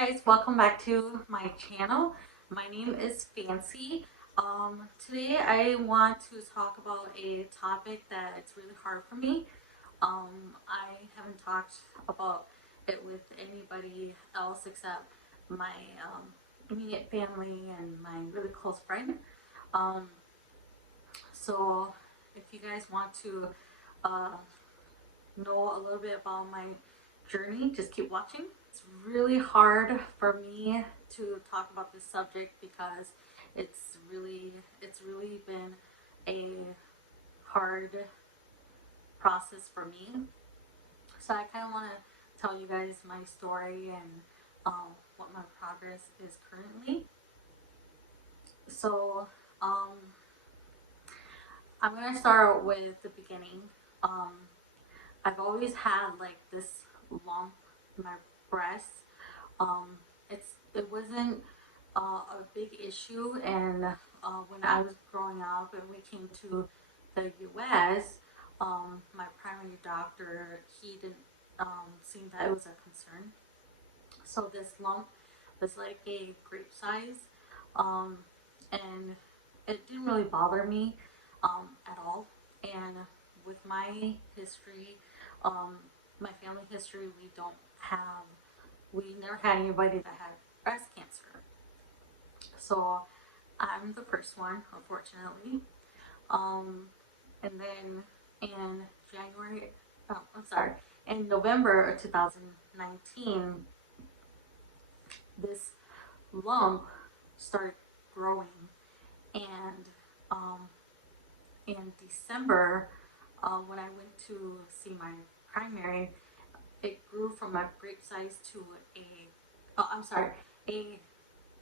guys, welcome back to my channel. My name is fAnCy. Today I want to talk about a topic that it's really hard for me. I haven't talked about it with anybody else except my immediate family and my really close friend. Um, so if you guys want to uh, know a little bit about my journey, just keep watching. It's really hard for me to talk about this subject because it's really been a hard process for me. So I kind of want to tell you guys my story and what my progress is currently. So um, I'm gonna start with the beginning. Um, I've always had like this lump in my breast. Um, it wasn't a big issue, and when I was growing up and we came to the U.S., my primary doctor he didn't seem that it was a concern. So this lump was like a grape size, um, and it didn't really bother me at all. And with my history, um, my family history, we never had anybody that had breast cancer. So I'm the first one, unfortunately. Um, and then in January, oh, I'm sorry, in November of 2019, this lump started growing, and um, in December, when I went to see my primary, it grew from a grape size to a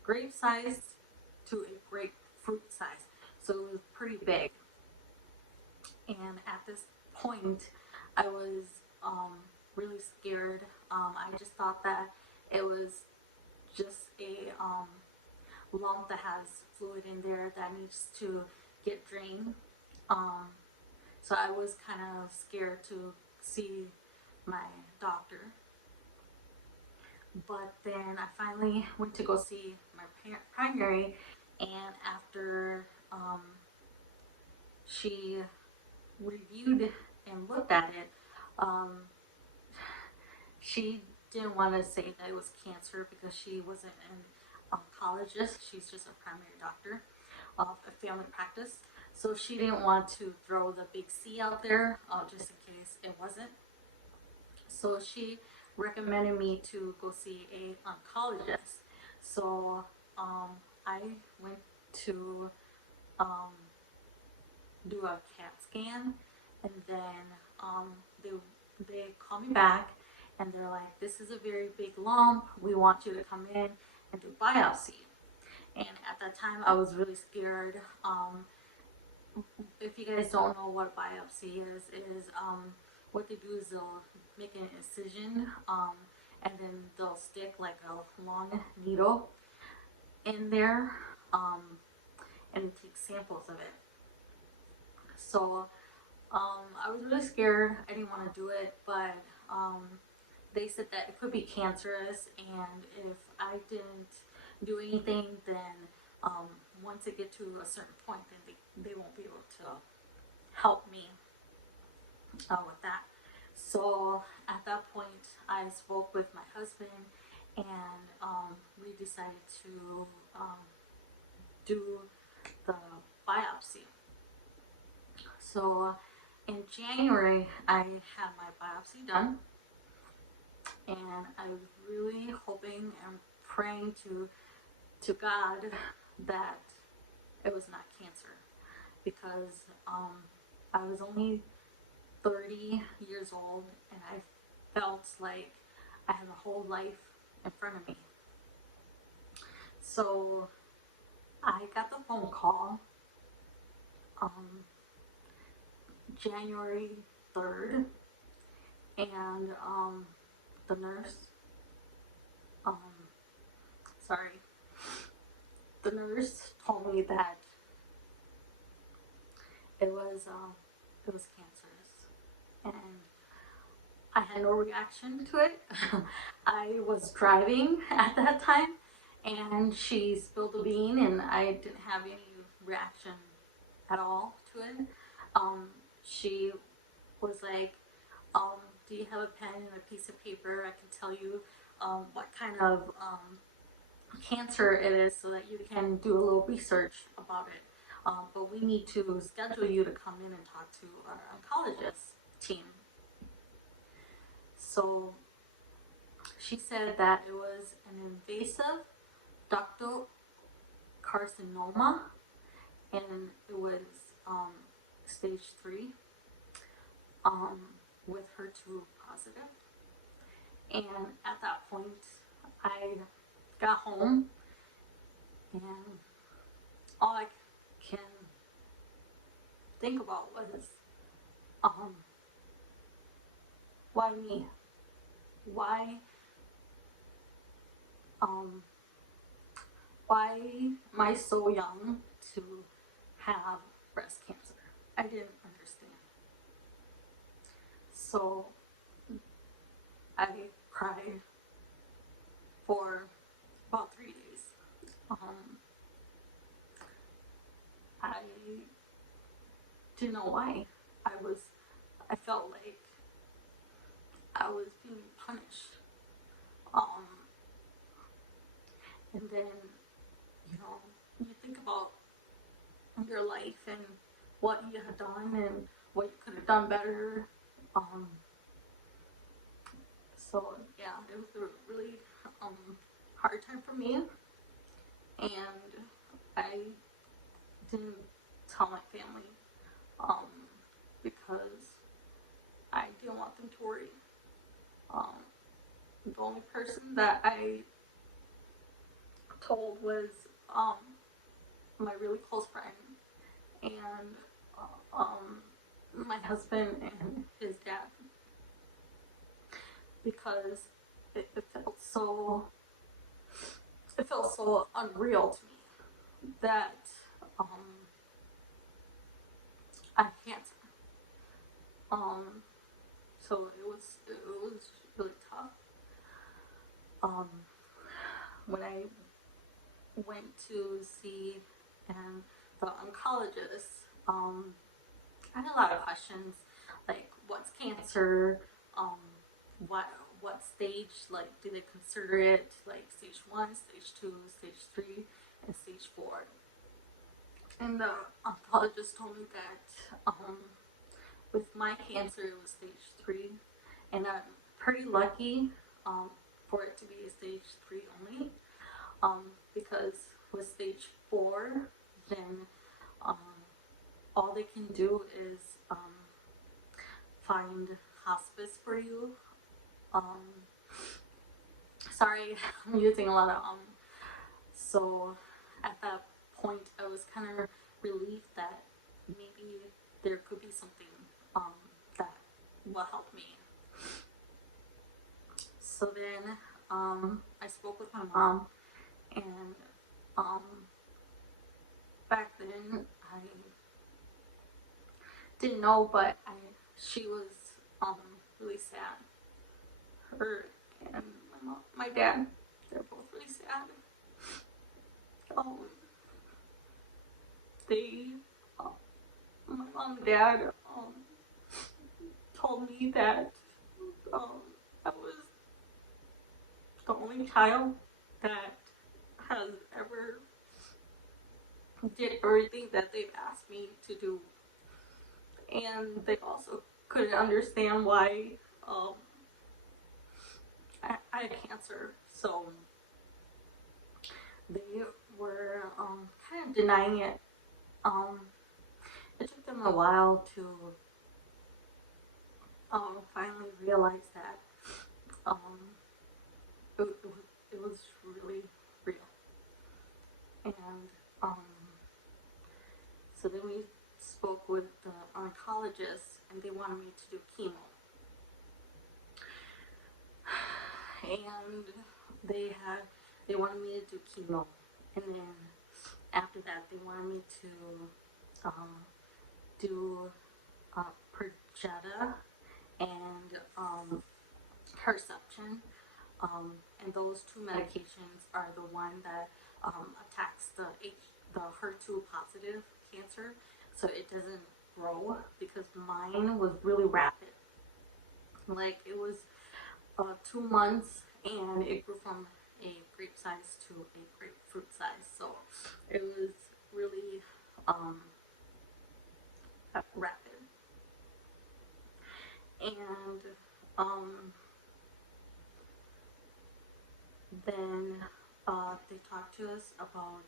grape size to a grapefruit size. So it was pretty big. And at this point, I was really scared. I just thought that it was just a lump that has fluid in there that needs to get drained. Um, so I was kind of scared to see my doctor. But then I finally went to go see my primary, and after she reviewed and looked at it, um, she didn't want to say that it was cancer because she wasn't an oncologist. She's just a primary doctor of a family practice. So she didn't want to throw the big C out there just in case it wasn't. So she recommended me to go see a oncologist. So I went to um, do a CAT scan, and then they they call me back, and they're like, "This is a very big lump. We want you to come in and do biopsy." And at that time, I was really scared. If you guys don't know what biopsy is what they do is they'll make an incision, and then they'll stick like a long needle in there, and take samples of it. So I was really scared. I didn't want to do it, but they said that it could be cancerous, and if I didn't do anything, then once it get to a certain point, then they won't be able to help me with that. So at that point, I spoke with my husband, and we decided to do the biopsy. So in January, I had my biopsy done, and I was really hoping and praying to God that it was not cancer, because I was only 30 years old, and I felt like I had a whole life in front of me. So I got the phone call January 3rd, and the nurse, um, sorry, the nurse told me that it was cancerous, and I had no reaction to it. I was driving at that time, and she spilled a bean, and I didn't have any reaction at all to it. She was like, do you have a pen and a piece of paper? I can tell you what kind of cancer it is so that you can do a little research about it. But we need to schedule you to come in and talk to our oncologist team. So she said that it was an invasive ductal carcinoma, and it was stage 3 with HER2 positive. And at that point, I got home, and all I can think about was, why me? Why, why am I so young to have breast cancer? I didn't understand. So I cried for about 3 days. I didn't know why. I felt like I was being punished. And then, you think about your life and what you have done and what you could have done better. So yeah, it was a really hard time for me, and I didn't tell my family because I didn't want them to worry. The only person that I told was my really close friend and my husband and his dad, because it felt so unreal to me that I had cancer. So it was really tough. When I went to see the oncologist, I had a lot of questions, like what's cancer, what stage, like do they consider it like stage 1, stage 2, stage 3, and stage 4. And the oncologist told me that with my cancer it was stage 3, and I'm pretty lucky for it to be a stage 3 only, because with stage 4, then all they can do is find hospice for you. Sorry, I'm using a lot of So at that point, I was kind of relieved that maybe there could be something that will help me. So then I spoke with my mom, and back then I didn't know, but she was really sad. Her and my dad, they're both really sad. My mom and dad told me that I was the only child that has ever did everything that they've asked me to do, and they also couldn't understand why I had cancer. So they were kind of denying it. It took them a while to finally realize that it was really real. And so then we spoke with the oncologist, and they wanted me to do chemo. And they wanted me to do chemo, and then after that they wanted me to do Perjeta and Herceptin. And those two medications are the one that attacks the HER2 positive cancer, so it doesn't grow, because mine was really rapid. Like, it was 2 months, and it grew from a grape size to a grapefruit size. So it was really rapid. And then they talked to us about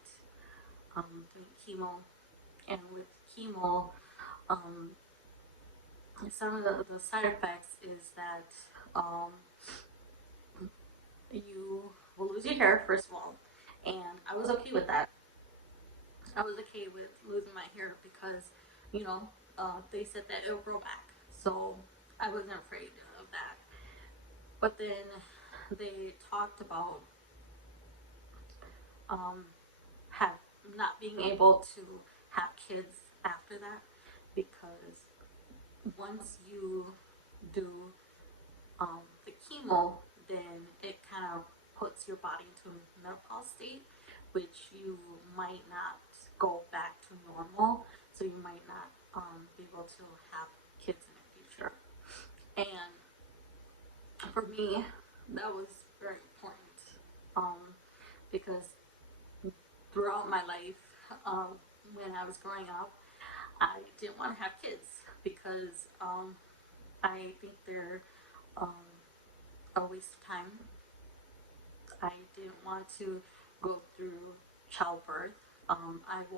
doing chemo. And with chemo, some of the side effects is that you will lose your hair, first of all. And I was okay with that. I was okay with losing my hair because, you know, they said that it'll grow back. So I wasn't afraid of that. But then they talked about have not being able to have kids after that, because once you do the chemo, then it kind of puts your body into a menopause state, which you might not go back to normal, so you might not be able to have kids in the future. And for me, that was very important, because throughout my life, when I was growing up, I didn't want to have kids because I think they're a waste of time. I didn't want to go through childbirth. I have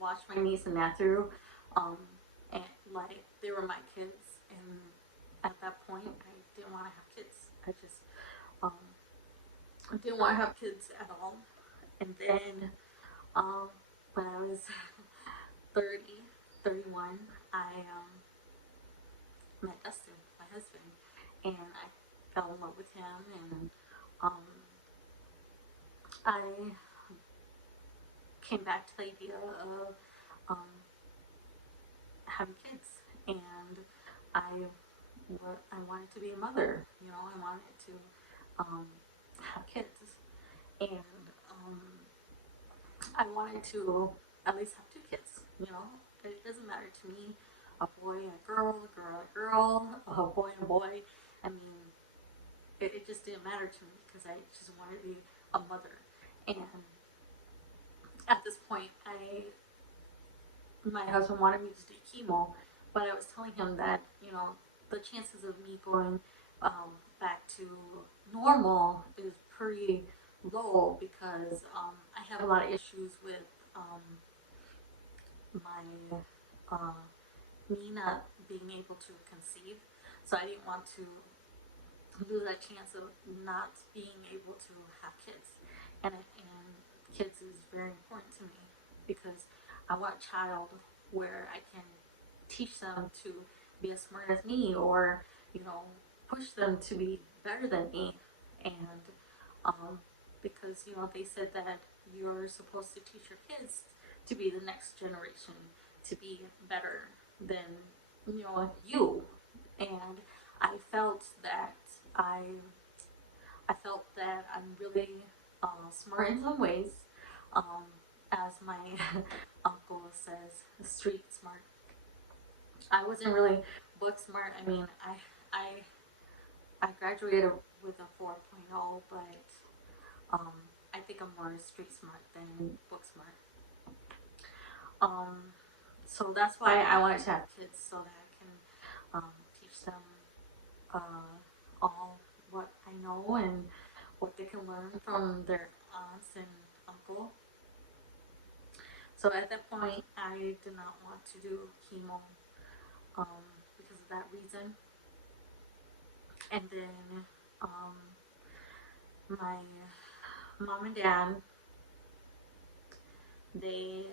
watched my niece and nephew, and like, they were my kids, and at that point, I didn't want to have kids. I just didn't want to have kids at all. And then when I was 30, 31, I met Dustin, my husband, and I fell in love with him, and I came back to the idea of having kids, and I wanted to be a mother. You know, I wanted to have kids, and I wanted to at least have 2 kids. You know, it doesn't matter to me, a boy and a girl, a girl and a girl, a boy and a boy. I mean, it just didn't matter to me because I just wanted to be a mother. And at this point, my husband wanted me to do chemo, but I was telling him that, you know, the chances of me going back to normal is pretty low, because I have a lot of issues with my me not being able to conceive. So I didn't want to lose that chance of not being able to have kids. And kids is very important to me, because I want a child where I can teach them to be as smart as me, or, you know, push them to be better than me. And because, you know, they said that you're supposed to teach your kids to be the next generation, to be better than, you know, you. And I felt that I felt that I'm really smart in some ways, as my uncle says, street smart. I wasn't really book smart. I mean, I graduated with a 4.0, but I think I'm more street smart than book smart. So that's why I wanted to have kids, so that I can teach them all what I know and what they can learn from their aunts and uncle. So at that point, I did not want to do chemo because of that reason. And then my mom and dad, they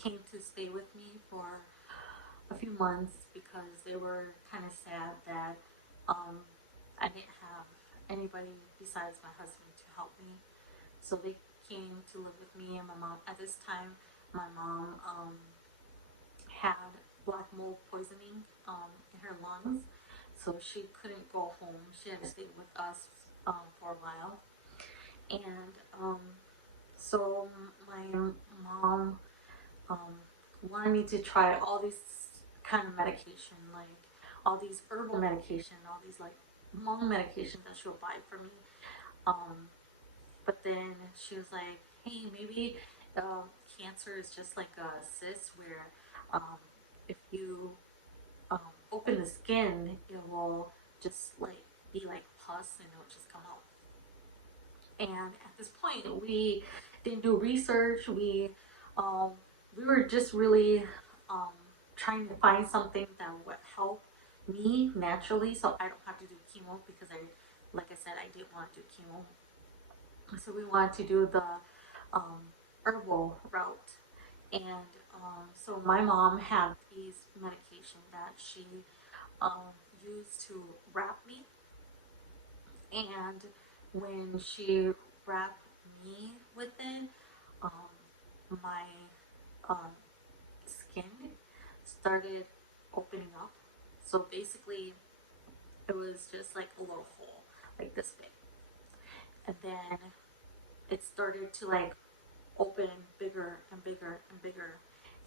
came to stay with me for a few months, because they were kind of sad that I didn't have anybody besides my husband to help me. So they came to live with me and my mom. At this time, my mom had black mold poisoning in her lungs, so she couldn't go home. She had to stay with us for a while, and so my mom wanted me to try all these kind of medication, like all these herbal medication, all these like lung medications that she'll buy for me. But then she was like, hey, maybe cancer is just like a cyst where if you open the skin, it will just like be like pus and it'll just come out. And at this point, we didn't do research. We were just really trying to find something that would help me naturally, so I don't have to do chemo because like I said, I didn't want to do chemo. So we wanted to do the herbal route, and so my mom had these medication that she used to wrap me, and when she wrapped me with it, my um, skin started opening up. So basically, it was just like a little hole, like this big, and then it started to like open bigger and bigger and bigger,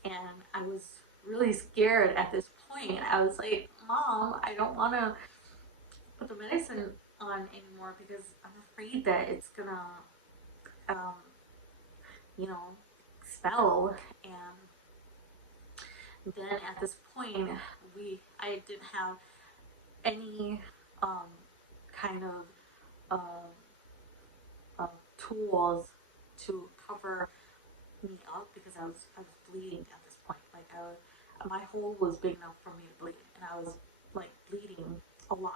and I was really scared at this point. I was like, Mom, I don't want to put the medicine on anymore because I'm afraid that it's gonna um, expel. And then at this point, I didn't have any kind of tools to cover me up because I was bleeding at this point. Like my hole was big enough for me to bleed, and I was like bleeding a lot.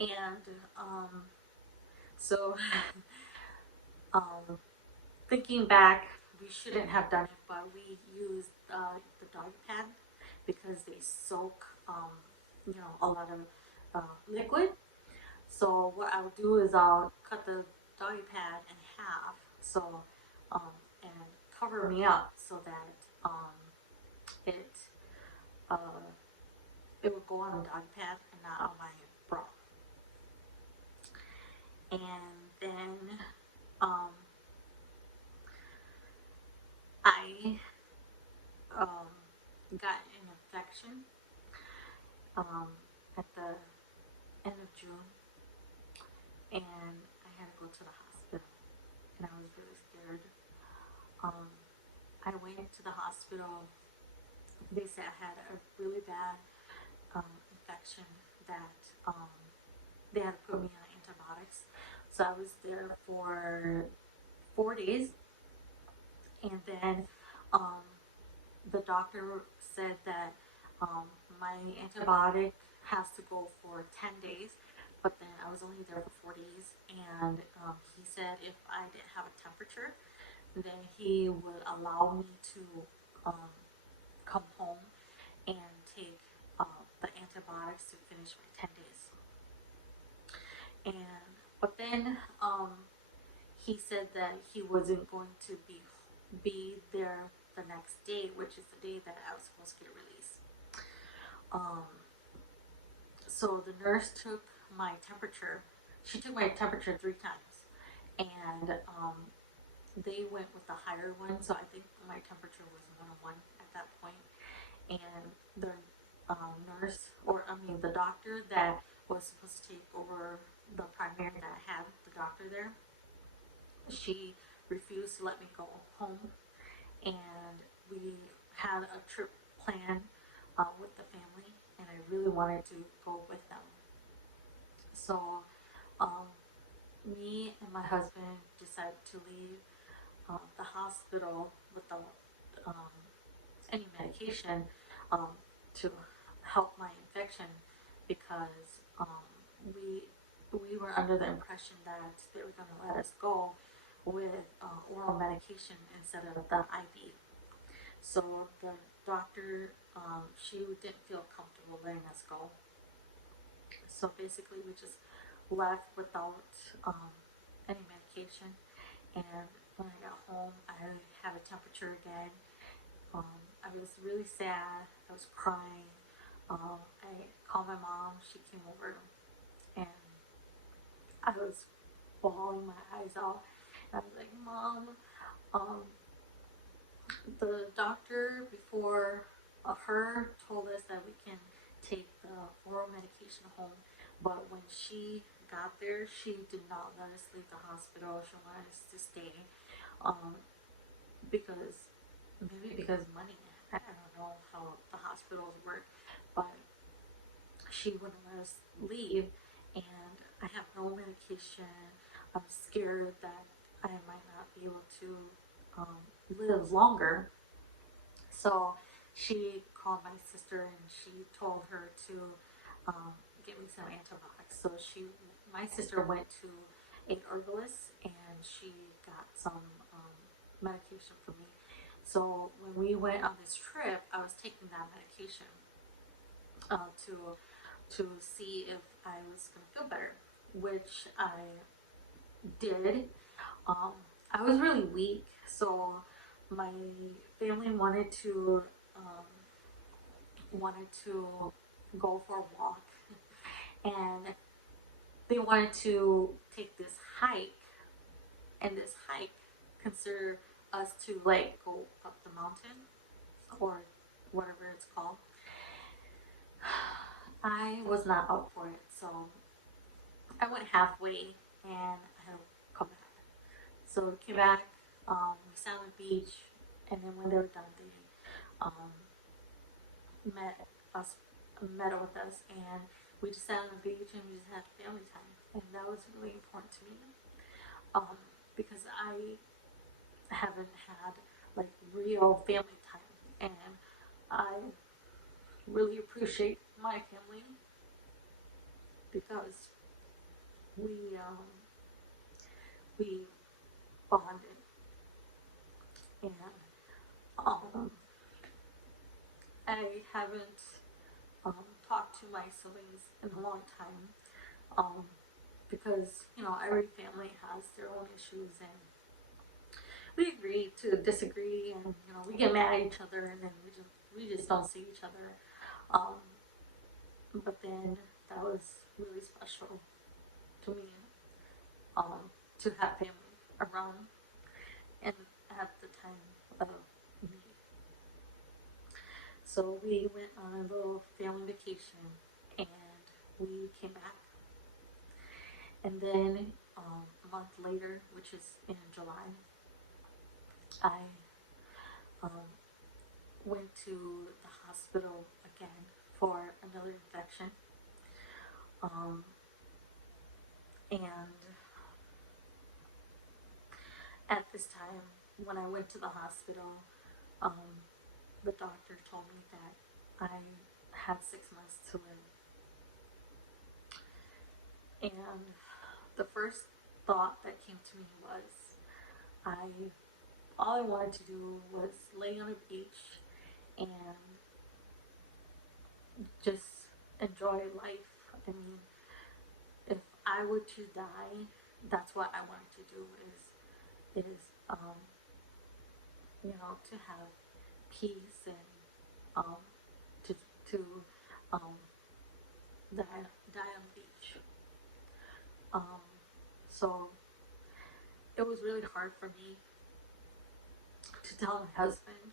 And so thinking back, we shouldn't have done it, but we used the dog pad because they soak a lot of liquid. So what I'll do is I'll cut the doggy pad in half, so and cover me up so that it uh, it would go on the doggy pad and not on my bra. And then I got an infection at the end of June, and I had to go to the hospital, and I was really scared. I went to the hospital. They said I had a really bad infection that they had to put me on antibiotics. So I was there for 4 days, and then the doctor said that my antibiotic has to go for 10 days, but then I was only there for 4 days, and he said if I didn't have a temperature, then he would allow me to come home and take the antibiotics to finish my 10 days. And but then he said that he wasn't going to be there the next day, which is the day that I was supposed to get released. So the nurse took my temperature. She took my temperature 3 times, and they went with the higher one. So I think my temperature was 101 at that point. And the nurse, or I mean the doctor that was supposed to take over the primary that had the doctor there, she refused to let me go home, and we had a trip planned with the family, and I really wanted to go with them. So me and my husband decided to leave the hospital without any medication to help my infection because we were under the impression that they were going to let us go with oral medication instead of the IV. So the doctor, she didn't feel comfortable letting us go. So basically, we just left without any medication. And when I got home, I had a temperature again. I was really sad. I was crying. I called my mom. She came over, and I was bawling my eyes out. I was like, Mom, um, the doctor before her told us that we can take the oral medication home, but when she got there, she did not let us leave the hospital. She wanted us to stay, um, because maybe because money. I don't know how the hospitals work, but she wouldn't let us leave, and I have no medication. I'm scared that I might not be able to live longer. So she called my sister and she told her to get me some antibiotics. So my sister went to a herbalist and she got some medication for me. So when we went on this trip, I was taking that medication to see if I was going to feel better, which I did. Um, I was really weak, so my family wanted to go for a walk, and they wanted to take this hike, and this hike consider us to like go up the mountain or whatever it's called. I was not up for it, so I went halfway and I had to come back. So we came back, we sat on the beach, and then when they were done, they um, met us, met up with us, and we just sat on the beach and we just had family time, and that was really important to me, um, because I haven't had like real family time, and I really appreciate my family because we bonded, and um, I haven't talked to my siblings in a long time, um, because every family has their own issues, and we agree to disagree, and we get mad at each other, and then we just don't see each other. Um, but then that was really special to me, to have family around and at the time of need. So we went on a little family vacation, and we came back, and then a month later, which is in July, I um, went to the hospital again for another infection. And at this time, when I went to the hospital, um, the doctor told me that I had 6 months to live. And the first thought that came to me was, I all I wanted to do was lay on a beach and just enjoy life. I mean, if I were to die, that's what I wanted to do, is to have peace, and um to to um die on the beach. Um so it was really hard for me to tell my husband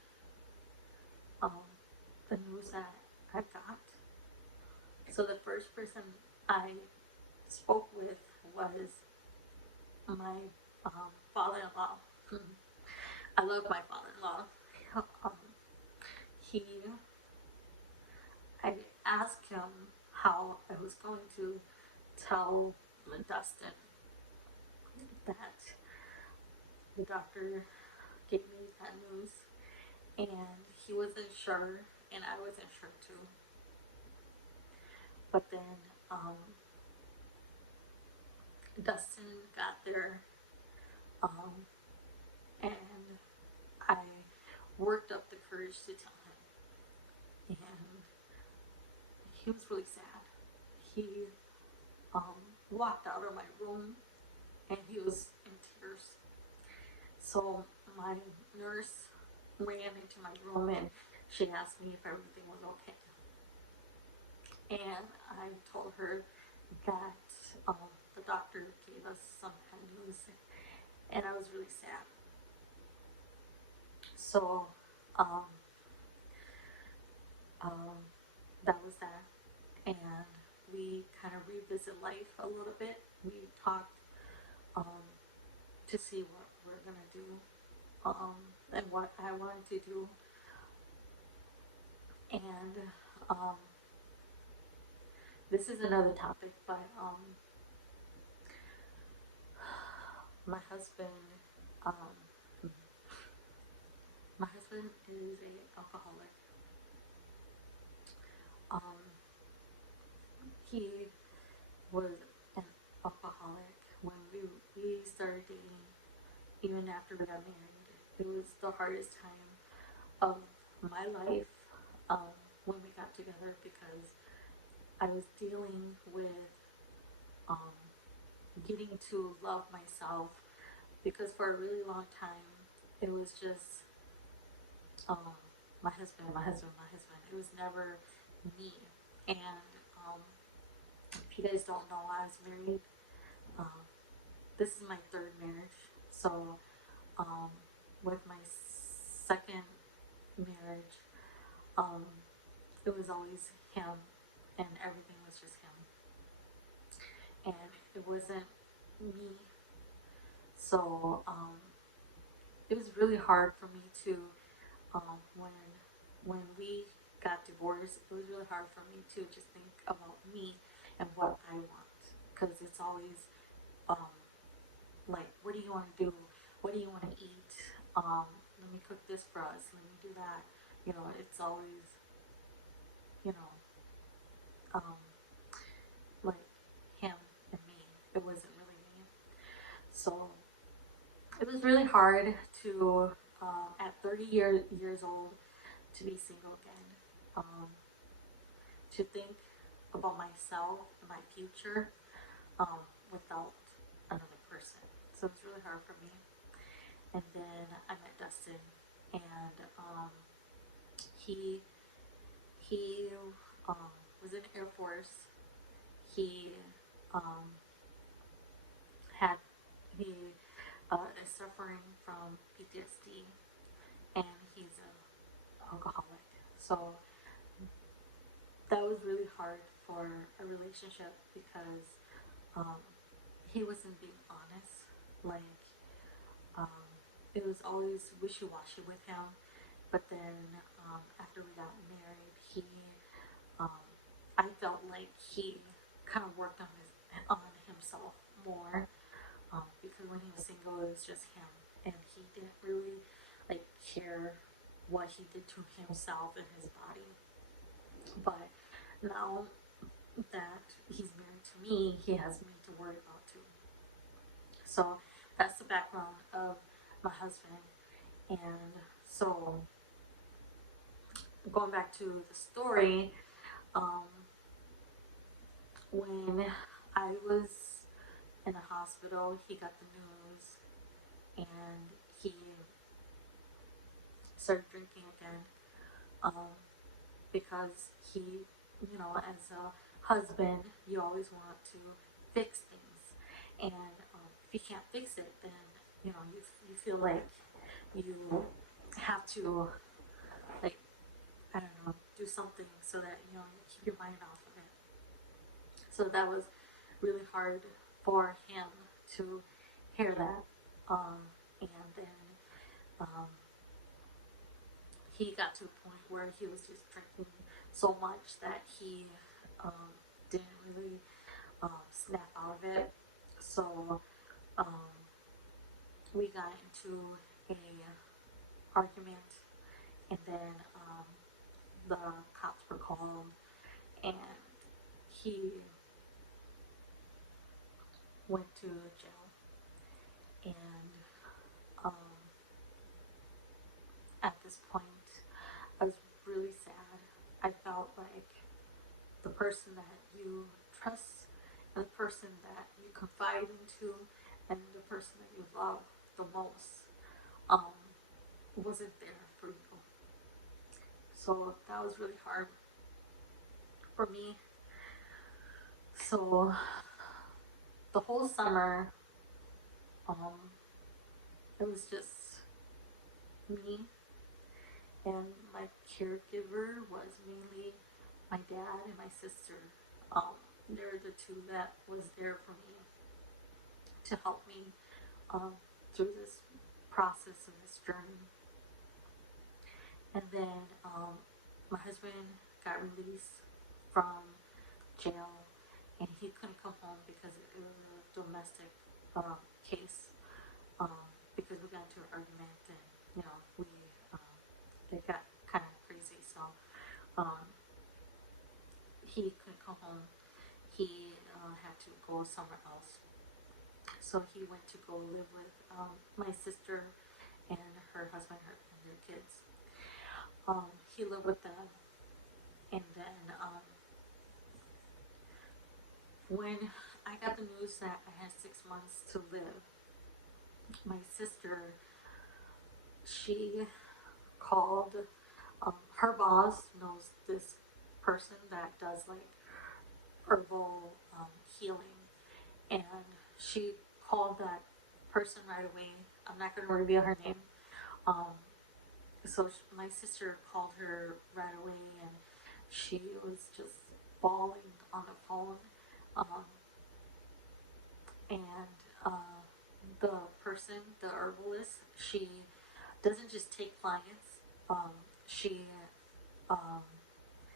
um the news that I got. So the first person I spoke with was my father-in-law. I love my father-in-law. Um, he, I asked him how I was going to tell Dustin that the doctor gave me that news, and he wasn't sure, and I wasn't sure too. But then Dustin got there, and I worked up the courage to tell him, and he was really sad. He walked out of my room, and he was in tears. So my nurse ran into my room, and she asked me if everything was okay. And I told her that the doctor gave us some bad news, and I was really sad. So um, that was that. And we kind of revisit life a little bit. We talked um, to see what we're gonna do and what I wanted to do. And this is another topic, but my husband, um, my husband is a alcoholic. Um, he was an alcoholic when we started dating. Even after we got married, it was the hardest time of my life when we got together because I was dealing with um, getting to love myself because for a really long time it was just um, my husband, my husband, my husband. It was never me. And if you guys don't know, I was married. Um, this is my third marriage. So um, with my second marriage, um, it was always him, and everything was just him, and it wasn't me. So it was really hard for me to when we got divorced. It was really hard for me to just think about me and what I want, because it's always um, like, what do you want to do? What do you want to eat? Let me cook this for us. Let me do that. You know, it's always, you know, um, like him and me. It wasn't really me. So it was really hard to, at 30 years old, to be single again, to think about myself and my future without another person. So it's really hard for me. And then I met Dustin, and he he was in the Air Force. He um, had he is suffering from PTSD, and he's an alcoholic. So that was really hard for a relationship because um, he wasn't being honest. Like um, it was always wishy-washy with him. But then after we got married, um, I felt like he kind of worked on himself more because when he was single, it was just him, and he didn't really like care what he did to himself and his body. But now that he's married to me, he has me to worry about too. So that's the background of my husband. And so going back to the story, um, when I was in the hospital, he got the news, and he started drinking again because he, you know, as a husband, you always want to fix things. And if you can't fix it, then, you know, you feel like you have to, like, I don't know, do something so that, you know, you keep your mind off of it. So that was really hard for him to hear that. And then um, he got to a point where he was just drinking so much that he didn't really snap out of it. So um, we got into a argument, and then the cops were called, and he went to jail. And um, at this point, I was really sad. I felt like the person that you trust and the person that you confide into and the person that you love the most wasn't there for you. So that was really hard for me. So the whole summer, it was just me, and my caregiver was mainly my dad and my sister. They're the two that was there for me to help me um, through this process and this journey. And then my husband got released from jail, and he couldn't come home because it was a domestic case. Because we got into an argument, and we it got kind of crazy. So um, he couldn't come home. He had to go somewhere else. So he went to go live with my sister and her husband and their kids. He lived with them, and then when I got the news that I had 6 months to live, my sister, she called, her boss knows this person that does like herbal healing, and she called that person right away. I'm not going to reveal her name. So my sister called her right away, and she was just bawling on the phone. Um, and the person, the herbalist, she doesn't just take clients. She um,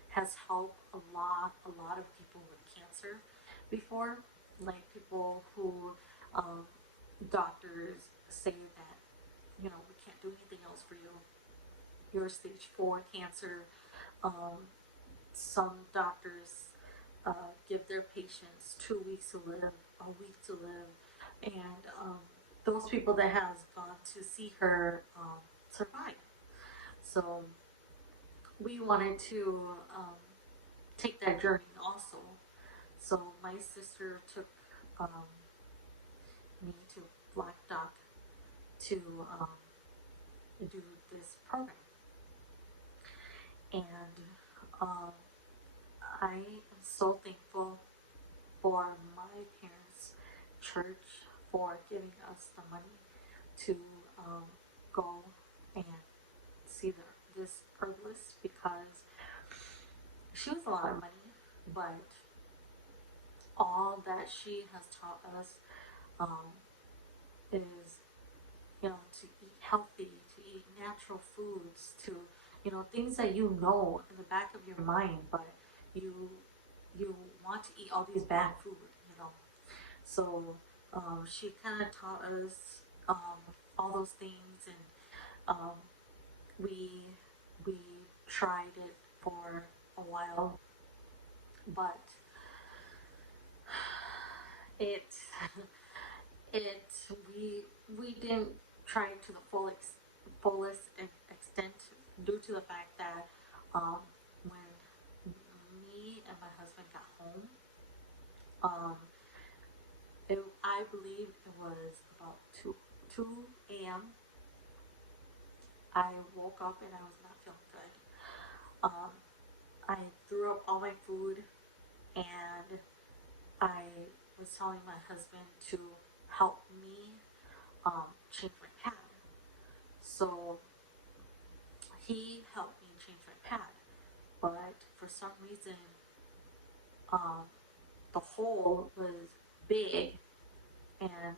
has helped a lot of people with cancer before, like people who doctors say that we can't do anything else for you. You're stage 4 cancer. Some doctors give their patients 2 weeks to live, a week to live, and those people that has gone to see her survive. So we wanted to take that journey also. So my sister took me to Black Duck to do this program, and um, I am so thankful for my parents' church for giving us the money to go and see this herbalist, because she was a lot of money, but all that she has taught us is, to eat healthy, to eat natural foods, to, things that in the back of your mind, but you you want to eat all these bad food. So she kind of taught us all those things, and um, we we tried it for a while, but it it we didn't try it to the fullest extent, due to the fact that when me and my husband got home, um, I believe it was about 2 a.m. I woke up and I was not feeling good. I threw up all my food, and I was telling my husband to help me change my pad. So he helped me change my pad, but for some reason, the hole was big, and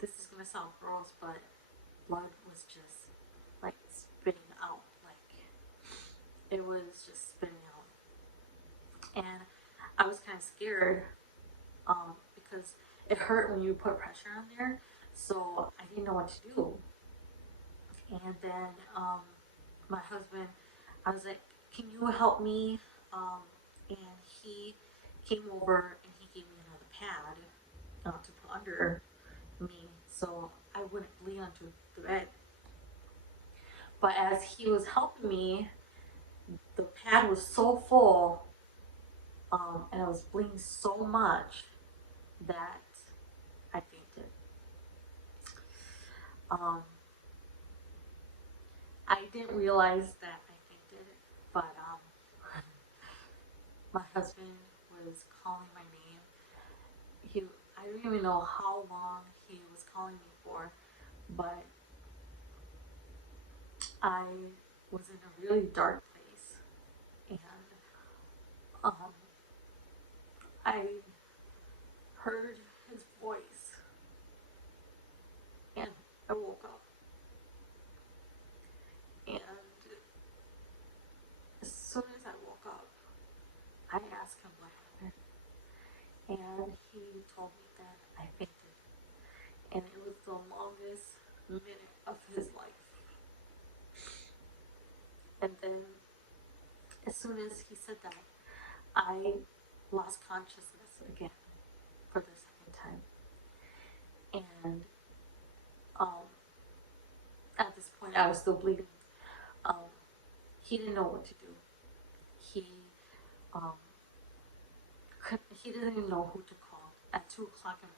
this is gonna sound gross, but blood was just like spitting out, like it was just spitting out, and I was kind of scared because it hurt when you put pressure on there, so I didn't know what to do. And then my husband, I was like, "Can you help me?" And he came over and he gave me another pad to put under me so I wouldn't bleed onto the bed. But as he was helping me, the pad was so full, and I was bleeding so much that I fainted. Um, I didn't realize that I fainted but my husband was calling my name. I don't even know how long he was calling me for, but I was in a really dark place, and um, I heard his voice, and I woke up, and as soon as I woke up, I asked him what happened, and he told me that I fainted, and it was the longest minute of his life. And then, as soon as he said that, I lost consciousness again for the second time. And at this point, I was still bleeding. He didn't know what to do. He um, he didn't even know who to call at 2 o'clock in the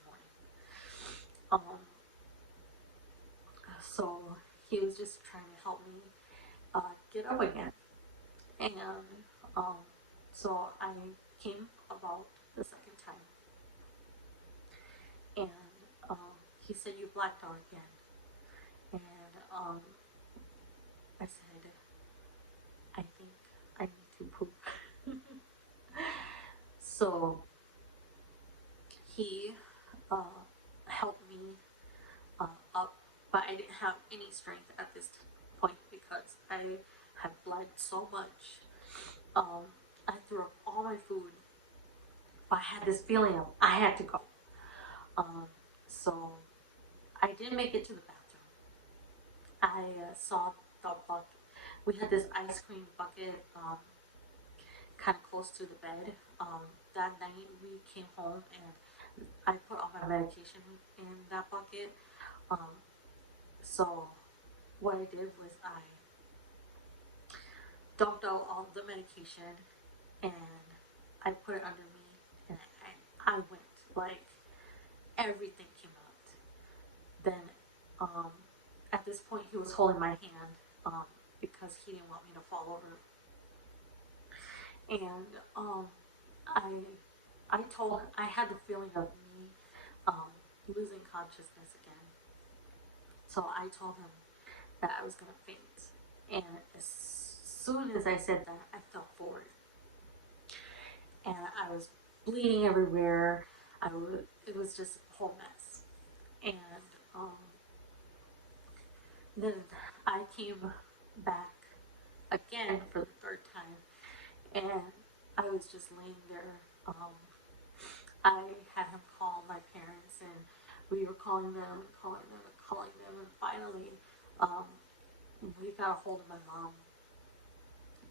morning. So he was just trying to help me get up again. And so I came about the second time. And he said, "You blacked out again." And I said, "I think I need to poop." So he helped me up, but I didn't have any strength at this point because I had bled so much. I threw up all my food, but I had this feeling of I had to go. So I didn't make it to the bathroom. I saw the bucket. We had this ice cream bucket kind of close to the bed. That night we came home and I put all my medication in that bucket. So what I did was I dumped out all the medication and I put it under me, and I went like everything came out. Then at this point he was holding my hand because he didn't want me to fall over. And I had the feeling of me losing consciousness again. So I told him that I was gonna faint, and as soon as I said that, I fell forward, and I was bleeding everywhere. It was just a whole mess. And then I came back again for the third time, and I was just laying there. I had him call my parents, and we were calling them, and finally, we got a hold of my mom.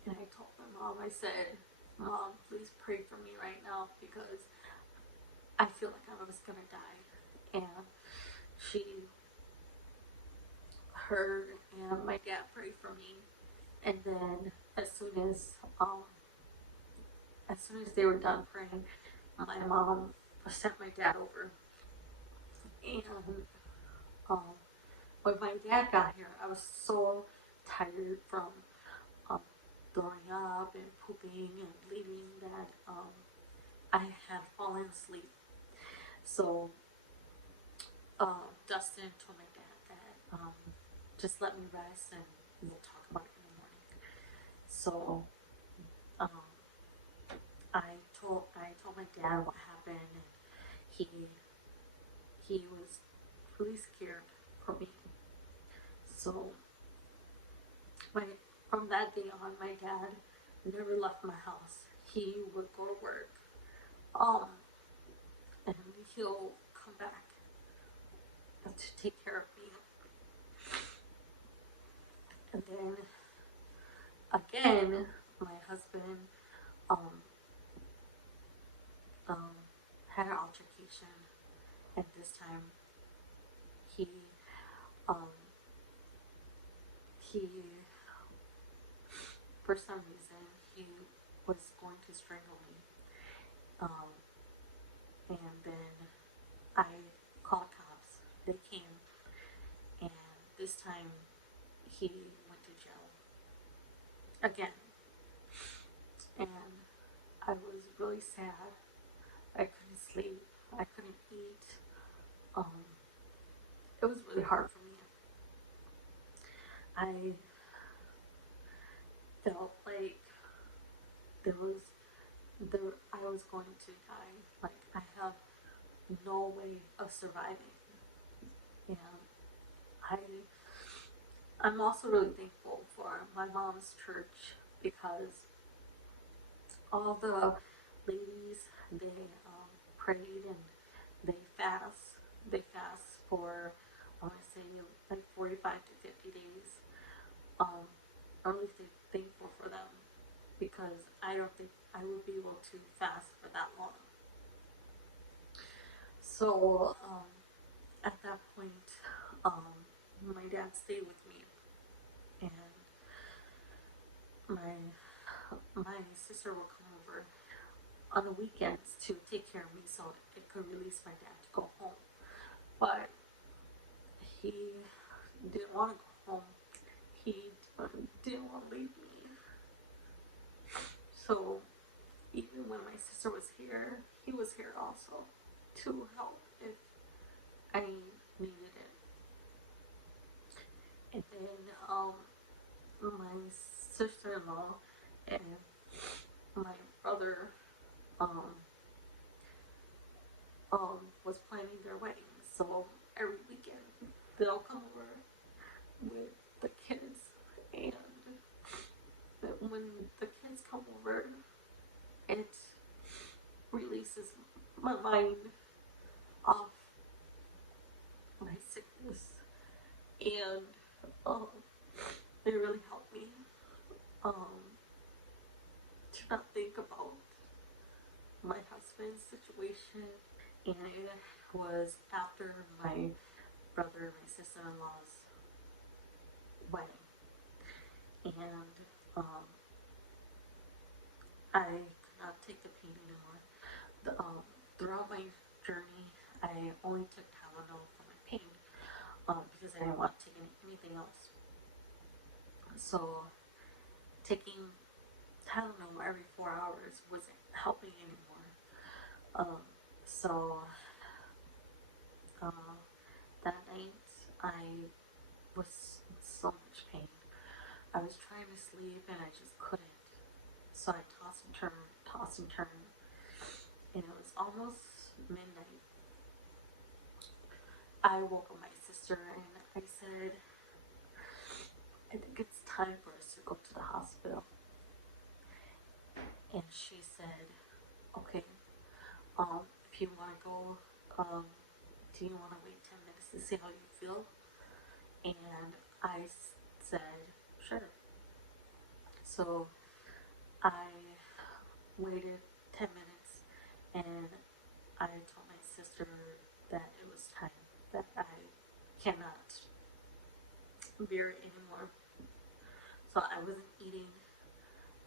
And I told my mom, I said, "Mom, please pray for me right now because I feel like I was gonna die." And she heard, and my dad prayed for me. And then as soon as they were done praying, my mom sent my dad over. And when my dad got here, I was so tired from throwing up and pooping and bleeding that I had fallen asleep. So Dustin told my dad that just let me rest and we'll talk about it in the morning. So I told my dad what happened, and he was really scared for me. So from that day on, my dad never left my house. He would go to work, and he'll come back to take care of me. And then again, my husband had an altercation, and this time he he for some reason he was going to strangle me. And then I called cops. They came, and this time he went to jail again. really sad. I couldn't sleep. I couldn't eat. It was really hard for me. I felt like I was going to die. Like I have no way of surviving. And I I'm also really thankful for my mom's church because all the ladies they prayed and they fast. They fast for I want to say like 45 to 50 days. Um, I'm really thankful for them because I don't think I would be able to fast for that long. So at that point, my dad stayed with me, and my sister would come over on the weekends to take care of me so it could release my dad to go home. But he didn't want to go home. He didn't want to leave me. So even when my sister was here, he was here also to help if I needed it. And then my sister-in-law and my brother um, was planning their wedding. So every weekend they'll come over with the kids, and when the kids come over, it releases my mind off my sickness, and um, they really helped me to not think about my husband's situation. And it was after my brother and my sister-in-law's wedding, and I could not take the pain anymore. Throughout my journey, I only took Tylenol for my pain because I didn't want to take anything else. So taking Tylenol every 4 hours wasn't helping anymore. So that night I was in so much pain. I was trying to sleep and I just couldn't. So I tossed and turned, and it was almost midnight. I woke up my sister and I said, I think it's time for us to go to the hospital. And she said, okay, if you want to go, do you want to wait 10 minutes to see how you feel? And I said, sure. So I waited 10 minutes and I told my sister that it was time, that I cannot bear it anymore. So I wasn't eating.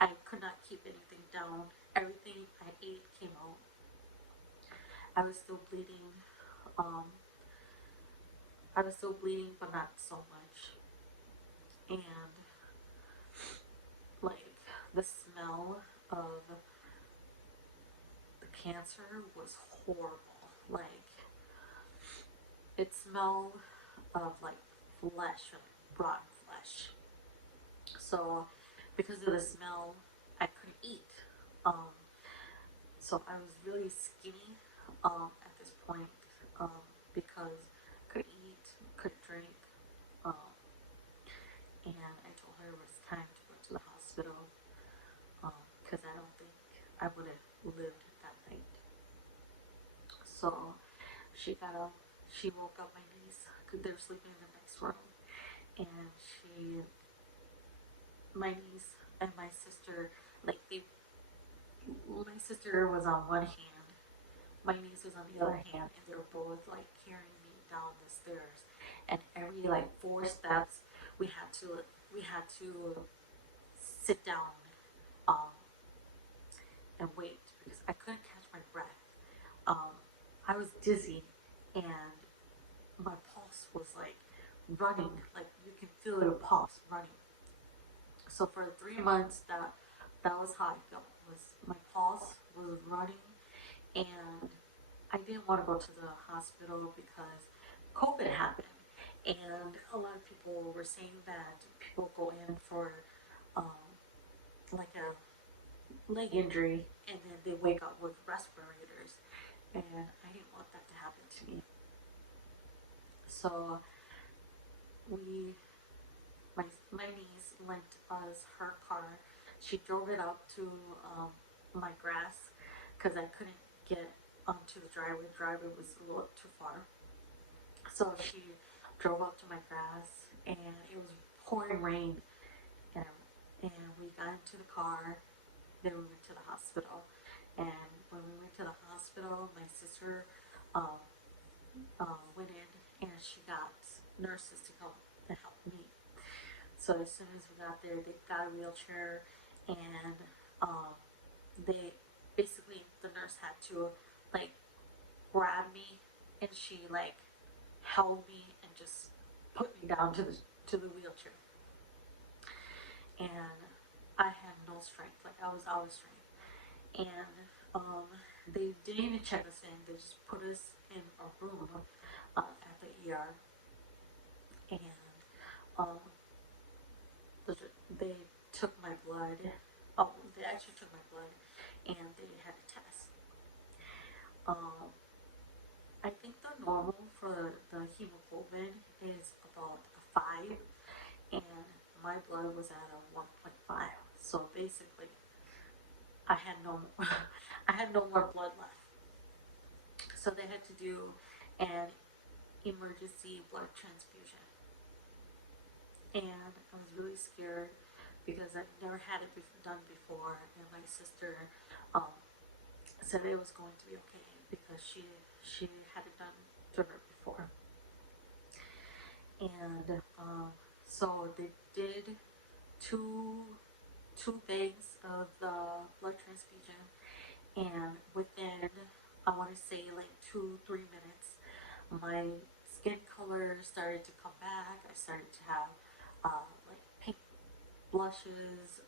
I could not keep anything down. Everything I ate came out. I was still bleeding. Um, I was still bleeding, but not so much. And like the smell of the cancer was horrible. Like it smelled of like flesh, like rotten flesh. So because of the smell, I couldn't eat. So I was really skinny at this point because I couldn't eat, couldn't drink. Um, and I told her it was time to go to the hospital because I don't think I would have lived that night. So she got up, she woke up my niece because they were sleeping in the next room, and my niece and my sister, like my sister was on one hand, my niece was on the other hand, and they were both like carrying me down the stairs. And every like 4 steps, we had to sit down um, and wait because I couldn't catch my breath. I was dizzy, and my pulse was like running, like you can feel your pulse running. So for 3 months, that was how I felt, was my pulse was running, and I didn't want to go to the hospital because COVID happened. And a lot of people were saying that people go in for um, like a leg injury and then they wake up with respirators. And I didn't want that to happen to me. So we, my niece lent us her car. She drove it up to my grass because I couldn't get onto the driveway. The driveway was a little too far. So she drove up to my grass, and it was pouring rain, and we got into the car. Then we went to the hospital, and when we went to the hospital, my sister um, went in, and she got nurses to come to help me. So as soon as we got there, they got a wheelchair, and they basically the nurse had to like grab me, and she like held me and just put me down to the wheelchair. And I had no strength, like I was out of strength. And they didn't even check us in, they just put us in a room at the ER. And um, they took my blood. Oh, they actually took my blood and they had a test. I think the normal for the hemoglobin is about a 5, and my blood was at a 1.5. So basically, I had no, I had no more blood left. So they had to do an emergency blood transfusion, and I was really scared because I've never had it done before, and my sister um, said it was going to be okay because she had it done to her before. And so they did two bags of the blood transfusion, and within I want to say like 2-3 minutes, my skin color started to come back. I started to have like pink blushes,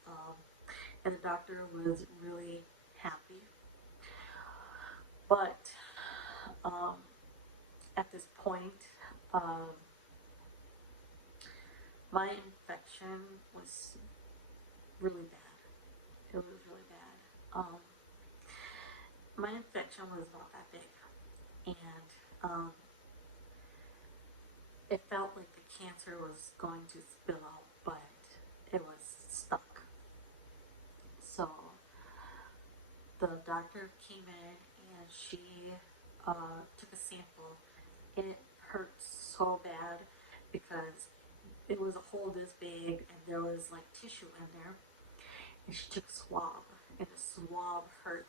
and the doctor was really happy. But um, at this point, um, my infection was really bad. It was really bad. My infection was not that big, and it felt like the cancer was going to spill out, but it was stuck. So the doctor came in and she took a sample. It hurt so bad because it was a hole this big and there was like tissue in there. And she took a swab, and the swab hurt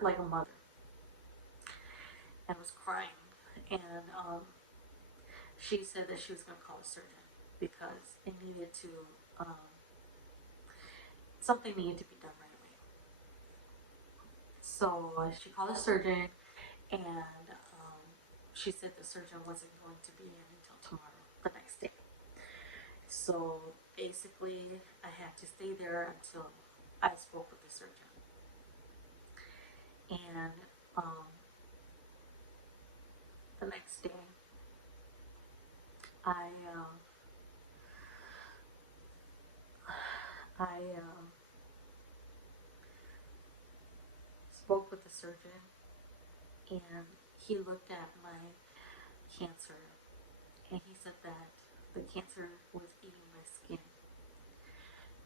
like a mother, and was crying. And she said that she was going to call a surgeon because it needed to something needed to be done right away. So she called a surgeon, and she said the surgeon wasn't going to be in until tomorrow, the next day. So basically, I had to stay there until I spoke with the surgeon. And the next day, I spoke with the surgeon, and he looked at my cancer, and he said that the cancer was eating my skin,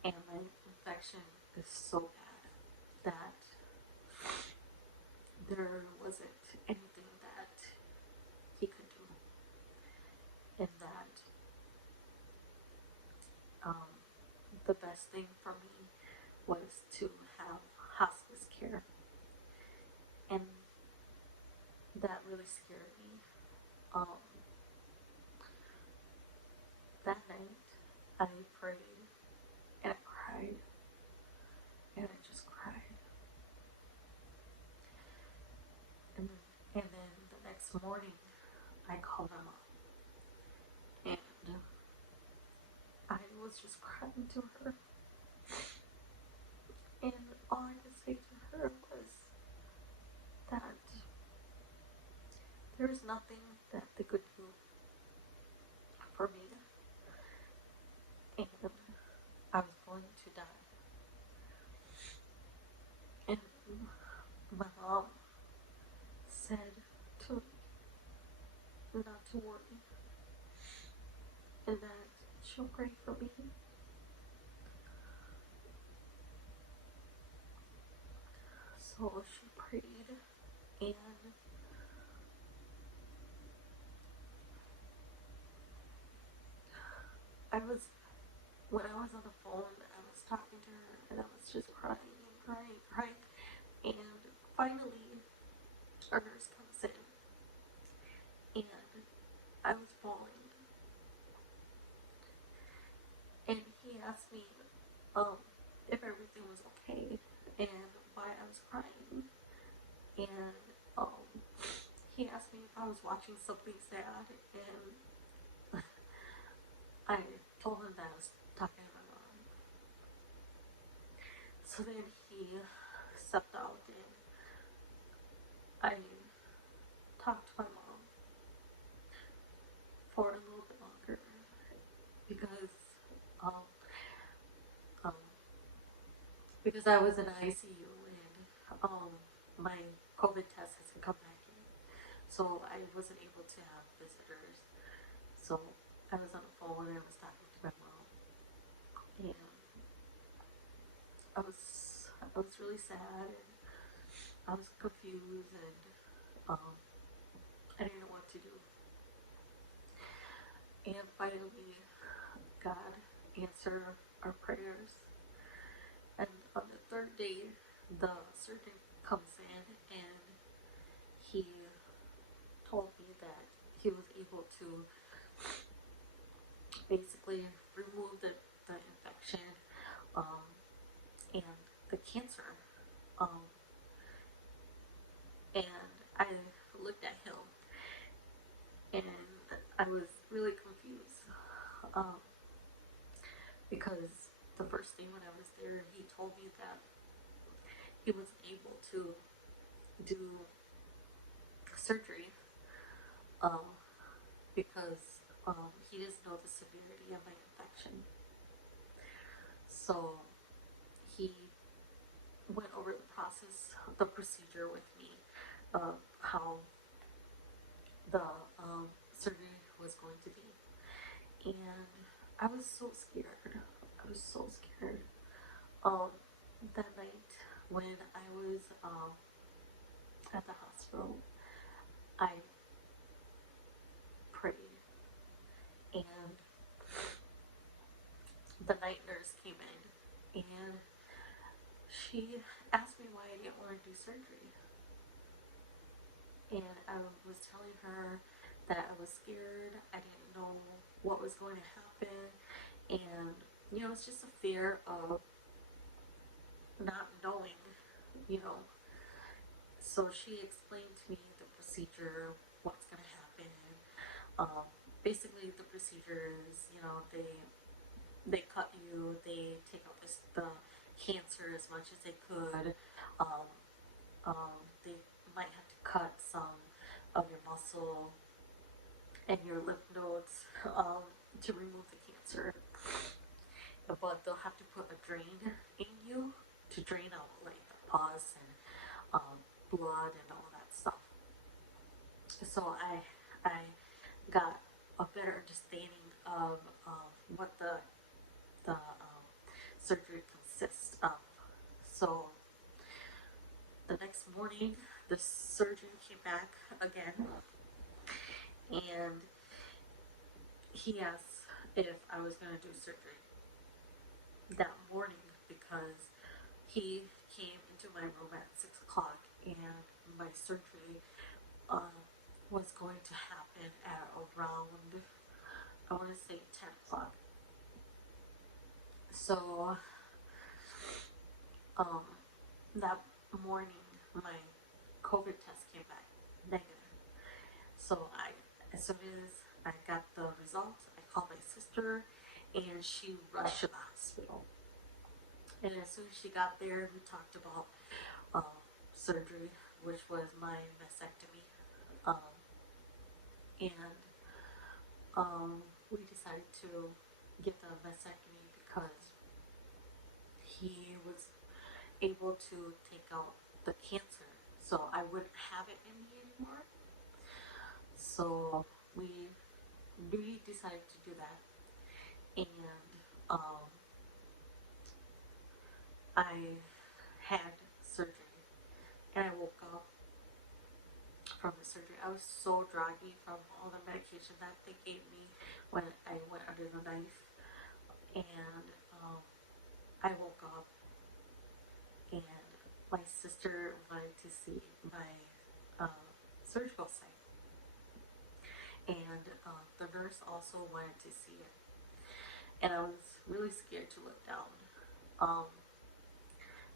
and my infection is so bad that there wasn't anything that he could do, and that the best thing for me was to have hospice care, and that really scared me. That night, I prayed, and I cried, and I just cried. And then the next morning, I called my mom, and I was just crying to her. And all I could say to her was that there's nothing that they could do for me, and I was going to die. And my mom said to me not to worry, and that she'll pray for me. So she prayed, and when I was on the phone, I was talking to her, and I was just crying and crying and crying. And finally, our nurse comes in, and I was bawling, and he asked me if everything was okay and why I was crying. And he asked me if I was watching something sad, and I told him that I was talking to my mom. So then he stepped out, and I talked to my mom for a little bit longer because um, um, because I was in ICU, and my COVID test hasn't come back yet, so I wasn't able to have visitors. So I was on the phone and I was talking to my mom, and I was really sad, and I was confused, and I didn't know what to do. And finally, God answered our prayers. And on the third day, the surgeon comes in, and he told me that he was able to basically remove the infection and the cancer. Um, and I looked at him, and I was really confused because the first day when I was there, he told me that he was able to do surgery because he doesn't know the severity of my infection. So he went over the process, the procedure with me of how the surgery was going to be. And I was so scared. I was so scared. That night when I was at the hospital, I prayed, and the night nurse came in, and she asked me why I didn't want to do surgery. And I was telling her that I was scared, I didn't know what was going to happen, and it's just a fear of not knowing, you know. So she explained to me the procedure, what's going to happen. Basically, the procedure is, they cut you, they take out the cancer as much as they could. They might have to cut some of your muscle and your lymph nodes to remove the cancer. But they'll have to put a drain in you to drain out like the pus and blood and all that stuff. So I got a better understanding of what the surgery consists of. So the next morning, the surgeon came back again, and he asked if I was going to do surgery that morning because he came into my room at 6 o'clock, and my surgery was going to happen at around, I want to say 10 o'clock. So that morning, my COVID test came back negative. So as soon as I got the results, I called my sister, and she rushed to the hospital. And as soon as she got there, we talked about uh, surgery, which was my mastectomy. Um, and we decided to get the mastectomy because he was able to take out the cancer, so I wouldn't have it in me anymore. So we decided to do that, and um, I had surgery, and I woke up from the surgery. I was so groggy from all the medication that they gave me when I went under the knife, and I woke up, and my sister wanted to see my surgical site, and the nurse also wanted to see it, and I was really scared to look down. Um,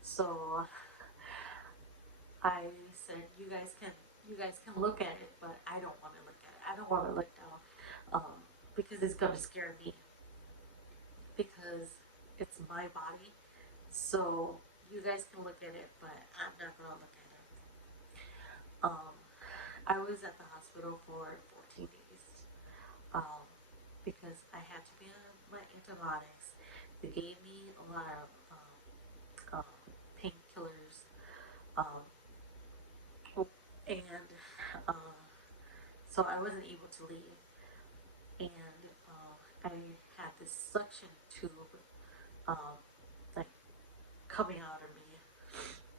so I said, you guys can look at it, but I don't want to look at it. I don't want to look down because it's gonna scare me because it's my body. So you guys can look at it, but I'm not gonna look at it. Um, I was at the hospital for 14 days because I had to be on my antibiotics. They gave me a lot of painkillers, um, and uh, so I wasn't able to leave. And I had this suction tube, um, like coming out of me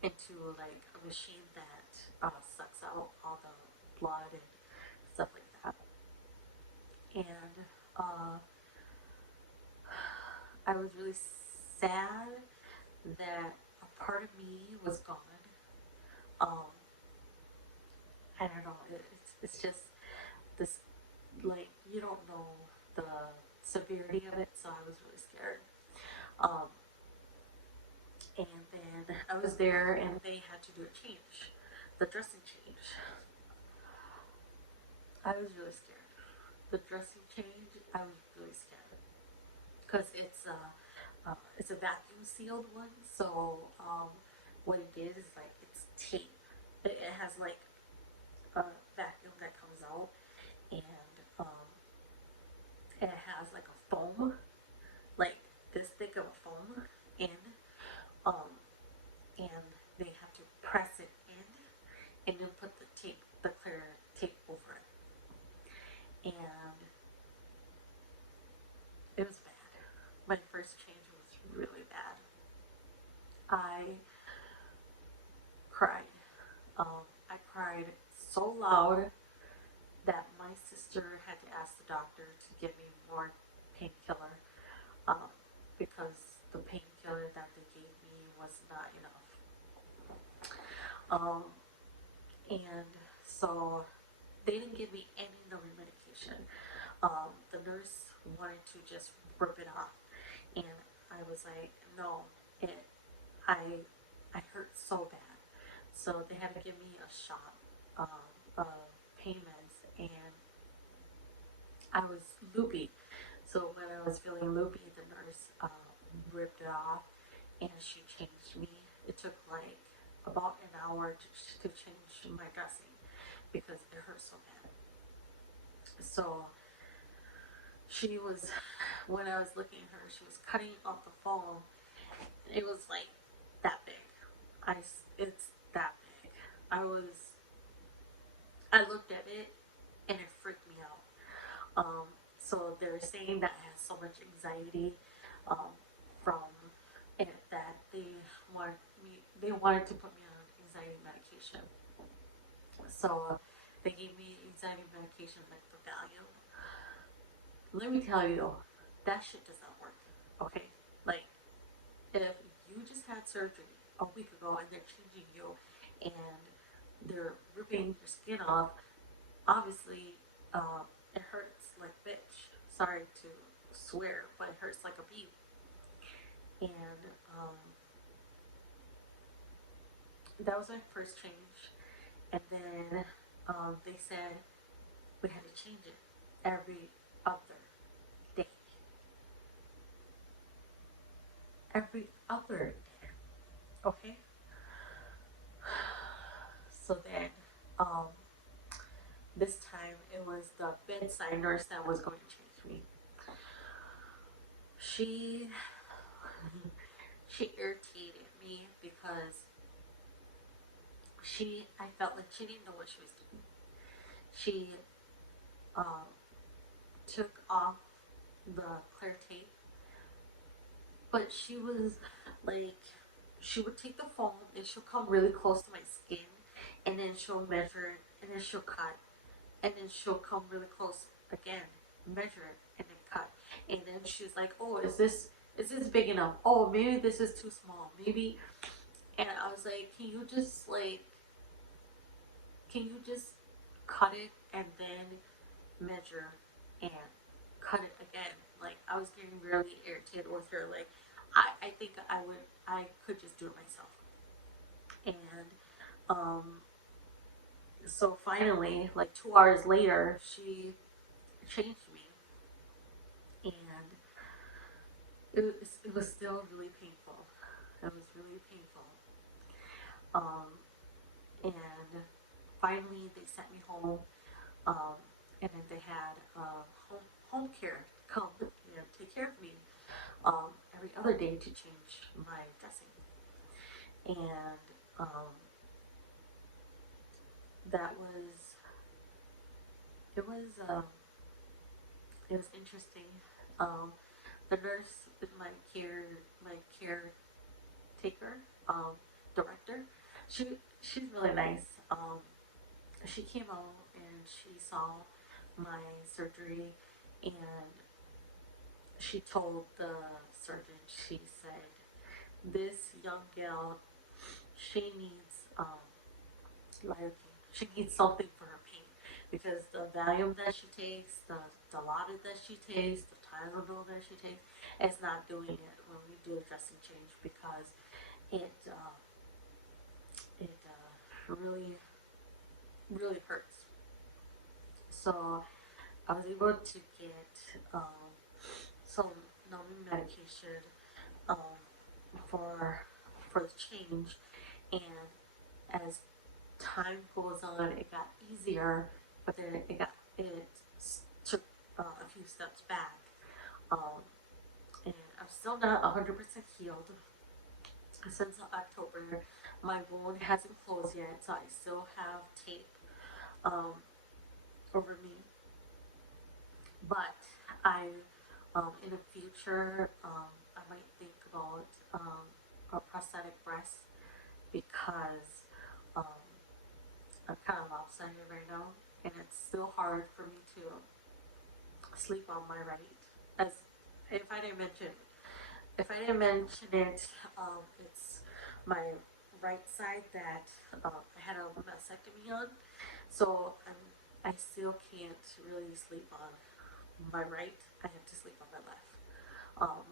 into like a machine that sucks out all the blood and stuff like that. And uh, I was really sad that a part of me was gone. Um, I don't know. It's just this, like, you don't know the severity of it, so I was really scared. Um, and then I was there, and they had to do a change, the dressing change. I was really scared. The dressing change, I was really scared because it's a vacuum sealed one. So what it is like it's tape. It has like a vacuum that comes out, and it has like a foam, like this thick of a foam in, um, and they have to press it in, and then put the clear tape over it, and it was bad. My first change was really bad. I cried. I cried so loud that my sister had to ask the doctor to give me more painkiller um, because the painkiller that they gave me was not enough. Um, and so they didn't give me any numbing medication. The nurse wanted to just rip it off, and I was like, no, it, I, I hurt so bad. So they had to give me a shot of pain meds, and I was loopy. So when I was feeling loopy, the nurse ripped it off, and she changed me. It took like about an hour to change my dressing because it hurt so bad. So she was, when I was looking at her, she was cutting off the foam. It was like that big. It's that big. I was, I looked at it and it freaked me out. So they're saying that I have so much anxiety um, from it that they wanted to put me on anxiety medication. So they gave me anxiety medication like the Valium. Let me tell you, that shit does not work. Okay, like if you just had surgery a week ago and they're changing you and they're ripping your skin off, obviously it hurts like bitch. Sorry to swear, but it hurts like a bee. And that was my first change. And then they said we had to change it every other day. every other day. Okay? So then, um, this time it was the bedside nurse that was going to change me. She she irritated me because I felt like she didn't know what she was doing. She um, took off the clear tape, but she was like, she would take the foam and she'll come really close to my skin, and then she'll measure it, and then she'll cut, and then she'll come really close again, measure it, and then cut, and then she's like, oh, is this big enough? Oh, maybe this is too small, maybe. And I was like, can you just cut it and then measure and cut it again? Like, I was getting really irritated with her. Like, I think I could just do it myself. And um, so finally, like 2 hours later, she changed me, and it was still really painful. It was really painful. Um, and finally, they sent me home. Um, and then they had home care come and take care of me every other day to change my dressing. And that was it was it was interesting. Um, the nurse, my caretaker, director, she's really nice. She came out and she saw my surgery, and she told the surgeon, she said, this young girl, she needs lidocaine. She needs something for her pain, because the Valium that she takes, the Dilaudid that she takes, the Tylenol that she takes, is not doing it when we do a dressing change, because it really really hurts. So I was able to get some numbing medication um, for the change, and as time goes on, it got easier, but then it took a few steps back, um, and I'm still not 100% healed since October. My wound hasn't closed yet, so I still have tape um, over me, but I in the future, I might think about a prosthetic breast, because um, I'm kind of lopsided right now, and it's still hard for me to sleep on my right. As if I didn't mention, it, it's my right side that I had a mastectomy on, so I still can't really sleep on my right. I have to sleep on my left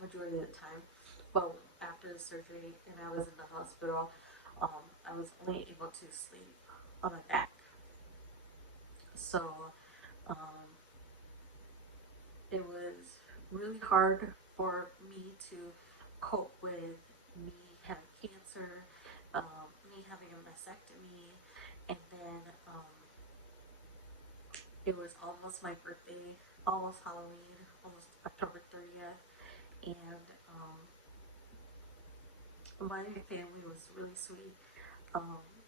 majority of the time. But after the surgery and I was in the hospital, I was only able to sleep on my back. So um, it was really hard for me to cope with me having cancer, me having a mastectomy, and then it was almost my birthday, almost Halloween, almost October 30th, and my family was really sweet.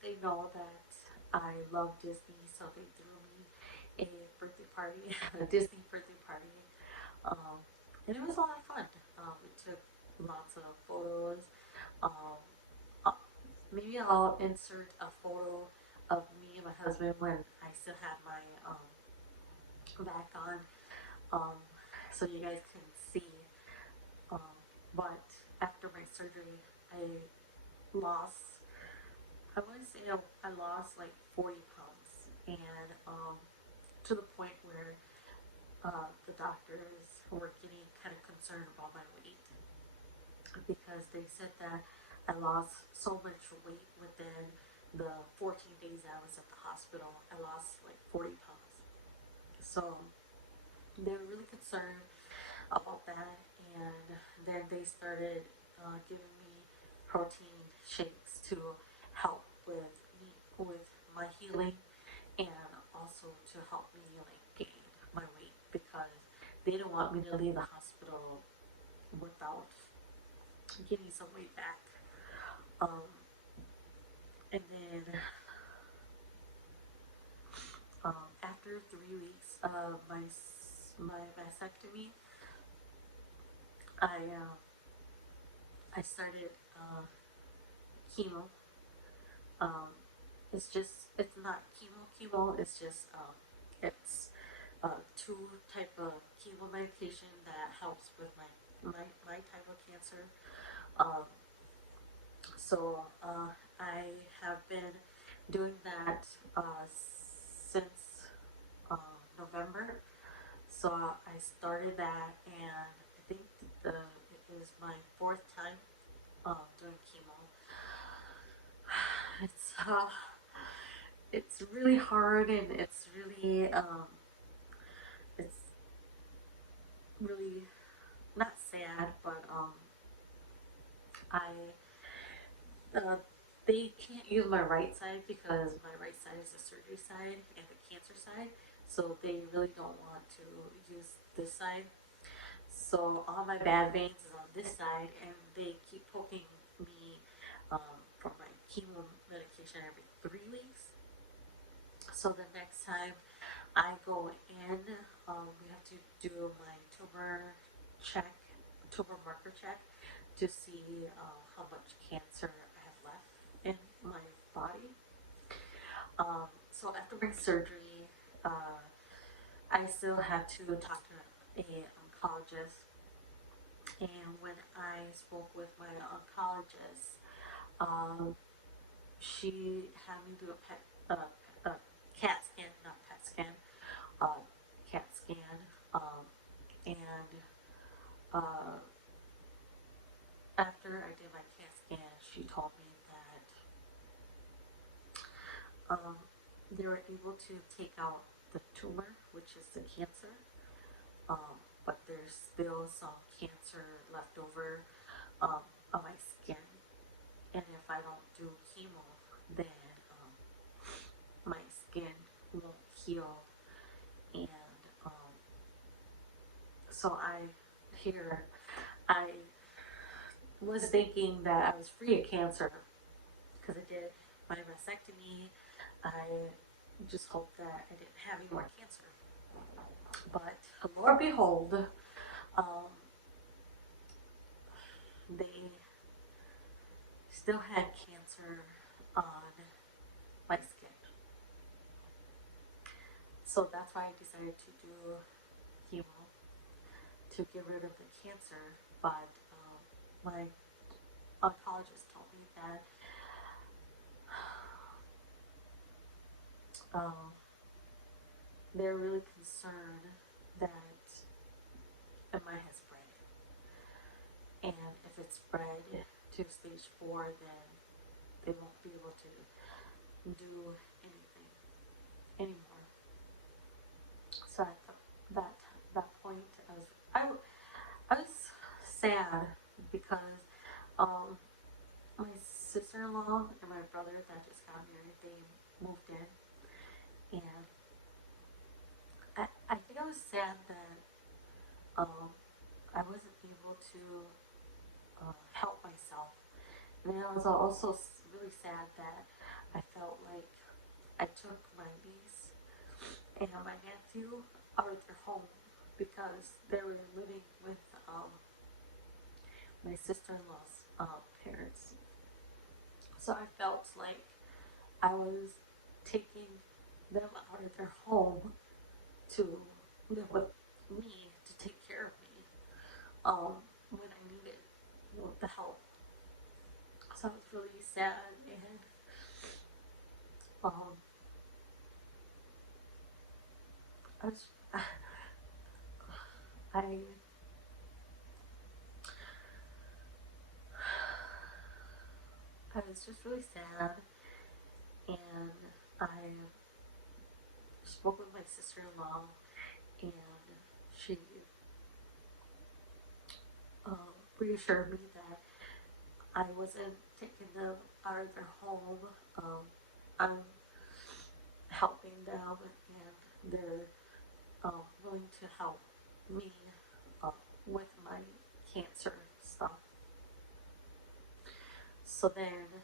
They know that I love Disney, so they threw me a birthday party, a Disney birthday party, um, and it was a lot of fun. We took lots of photos. Um, uh, Maybe I'll insert a photo of me and my husband when I still had my back on, um, so you guys can see. Um, but after my surgery, I lost. I want to say I lost like 40 pounds, and to the point where the doctors were getting kind of concerned about my weight, because they said that I lost so much weight within the 14 days I was at the hospital. I lost like 40 pounds. So they were really concerned about that, and then they started giving me protein shakes to help with my healing, and also to help me like gain my weight, because they don't want me to leave the hospital without getting some weight back. Um, and then after 3 weeks of my vasectomy, I I started chemo. Um, it's not chemo. It's just it's two type of chemo medication that helps with my type of cancer. Um, so I have been doing that since November. So I started that, and I think it is my fourth time doing chemo. It's it's really hard, and it's really not sad, but I uh, they can't use my right side because my right side is the surgery side and the cancer side, so they really don't want to use this side. So all my bad veins is on this side, and they keep poking me for my chemo medication every 3 weeks. So the next time I go in, we have to do my check, tumor marker check, to see how much cancer I have left in my body. So after my surgery, I still had to talk to a oncologist. And when I spoke with my oncologist, um, she had me do a CAT scan, not PET scan, uh, CAT scan, and uh, after I did my CAT scan, she told me that they were able to take out the tumor, which is the cancer, but there's still some cancer left over on my skin, and if I don't do chemo, then my skin won't heal, and um, so here I was thinking that I was free of cancer because I did my vasectomy. I just hoped that I didn't have any more cancer. But Lord behold, um, they still had cancer on my skin. So that's why I decided to do chemo to get rid of the cancer. But my oncologist told me that um, they're really concerned that it might have spread. And if it's spread to stage 4, then they won't be able to do anything anymore. So at that point, I was sad because um, my sister-in-law and my brother that just got married, they moved in, and I think I was sad that I wasn't able to help myself. And I was also really sad that I felt like I took my niece and my nephew out of their home because they were living with my sister-in-law's parents. So I felt like I was taking them out of their home to live with me, to take care of me when I needed the help. So I was really sad, and um, I was I I was just really sad, and I spoke with my sister-in-law, and she reassured me that I wasn't taking them out of their home. I'm helping them, and they're willing to help me uh, with my cancer stuff. So then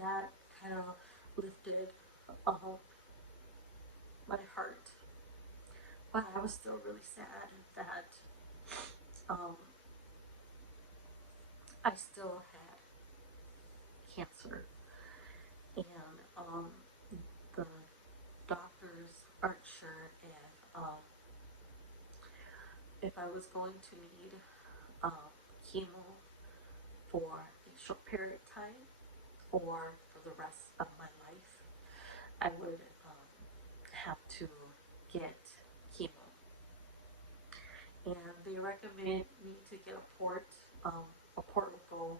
that kind of lifted um, my heart, but I was still really sad that um, I still had cancer, and the doctors aren't sure if I was going to need chemo for a short period of time or for the rest of my life. I would have to get chemo, and they recommended me to get a port. A port will go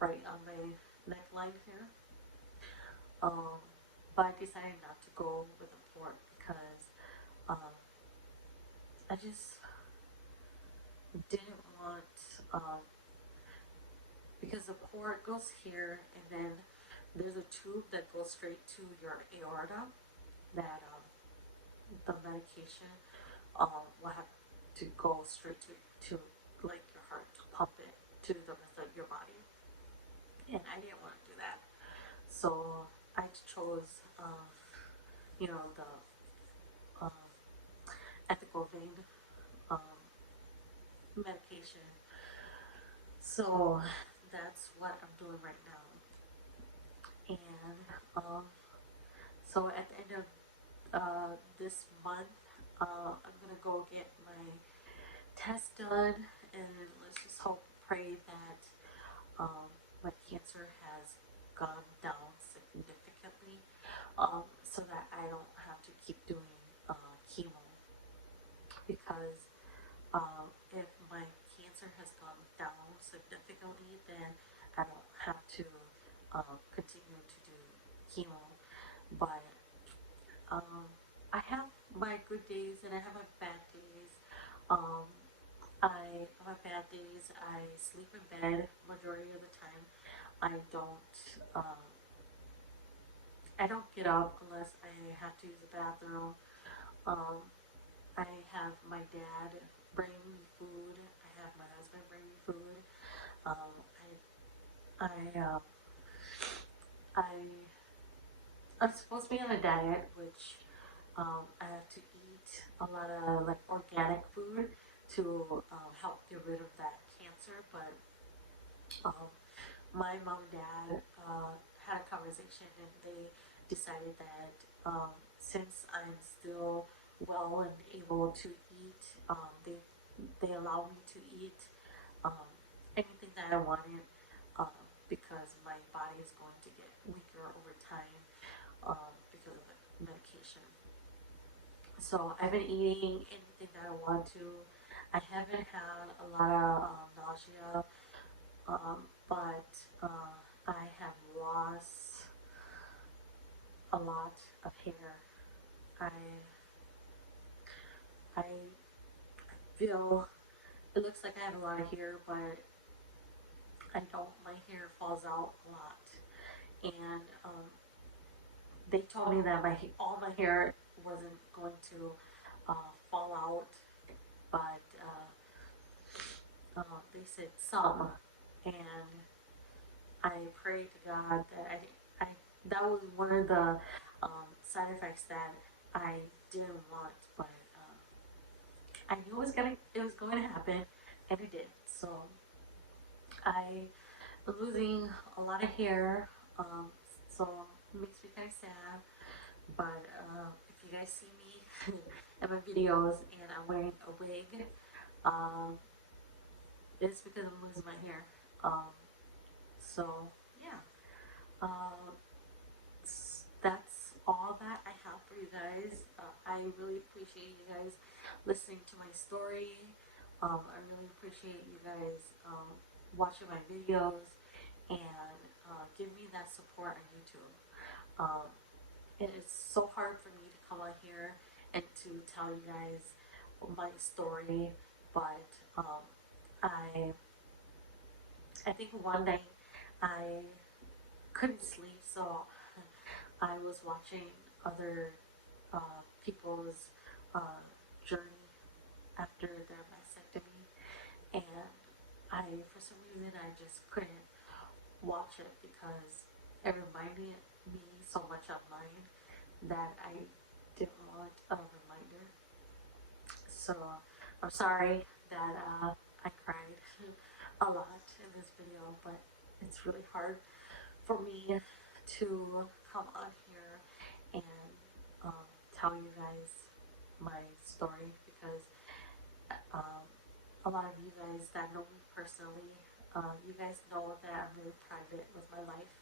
right on my neckline here. But I decided not to go with a port because I just didn't want, because the port goes here and then there's a tube that goes straight to your aorta that the medication will have to go straight to like your heart to pump it to the rest of your body. And I didn't want to do that. So I chose, the um, ethical vein um, medication. So that's what I'm doing right now. And so at the end of this month, I'm gonna go get my test done, and let's just hope, pray that my cancer has gone down significantly, so that I don't have to keep doing chemo. Because if my cancer has gone down significantly, then I don't have to continue to do chemo. But I have my good days and I have my bad days. Um, on my bad days, I sleep in bed majority of the time. I don't um, I don't get up unless I have to use the bathroom. Um, I have my dad bring me food. I have my husband bring me food. Um, I I I I'm supposed to be on a diet, which I have to eat a lot of like organic food to help get rid of that cancer. But um, my mom and dad had a conversation, and they decided that since I'm still well and able to eat, they allow me to eat um, anything that I wanted, because my body is going to get weaker over time because of the medication. So I've been eating anything that I want to. I haven't had a lot of nausea, but I have lost a lot of hair. I I feel it looks like I have a lot of hair, but I don't. My hair falls out a lot, and they told me that all my hair wasn't going to fall out, but they said some, and I pray to God that I that was one of the side effects that I didn't want, but I knew it was going to happen, and it did. So I am losing a lot of hair, so it makes me kind of sad. But if you guys see me in my videos and I'm wearing a wig, um, it's because I'm losing my hair. So yeah. Uh, that's all that I have for you guys. I really appreciate you guys listening to my story. I really appreciate you guys watching my videos and give me that support on YouTube. Um, it is so hard for me to come on here and to tell you guys my story, but I think one day I couldn't sleep, so I was watching other people's uh, journey after their mastectomy, and for some reason, I just couldn't watch it because it reminded me so much of mine that I didn't want a reminder. So I'm sorry that I cried a lot in this video, but it's really hard for me to come on here and tell you guys my story because um, a lot of you guys that know me personally, you guys know that I'm very private with my life.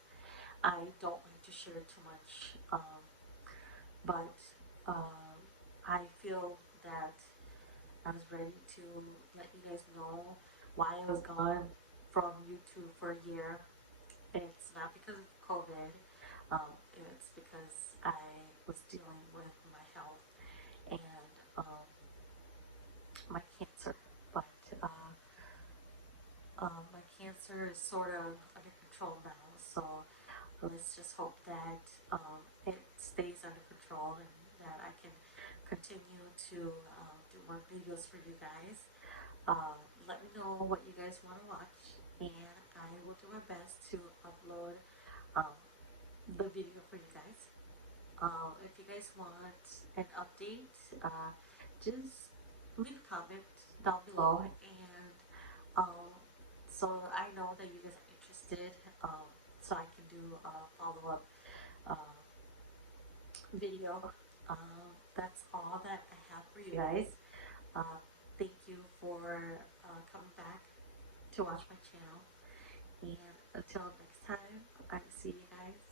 I don't like to share too much, but I feel that I was ready to let you guys know why I was gone from YouTube for a year. It's not because of COVID. It's because I was dealing with my health and my cancer. But my cancer is sort of under control now. So let's just hope that it stays under control and that I can continue to do more videos for you guys. Let me know what you guys want to watch, and I will do my best to upload um, the video for you guys. If you guys want an update, just leave a comment down below, and um, so I know that you guys are interested, so I can do a follow-up uh, video. That's all that I have for you guys. Uh, Thank you for coming back to watch my channel. And until next time, I see you guys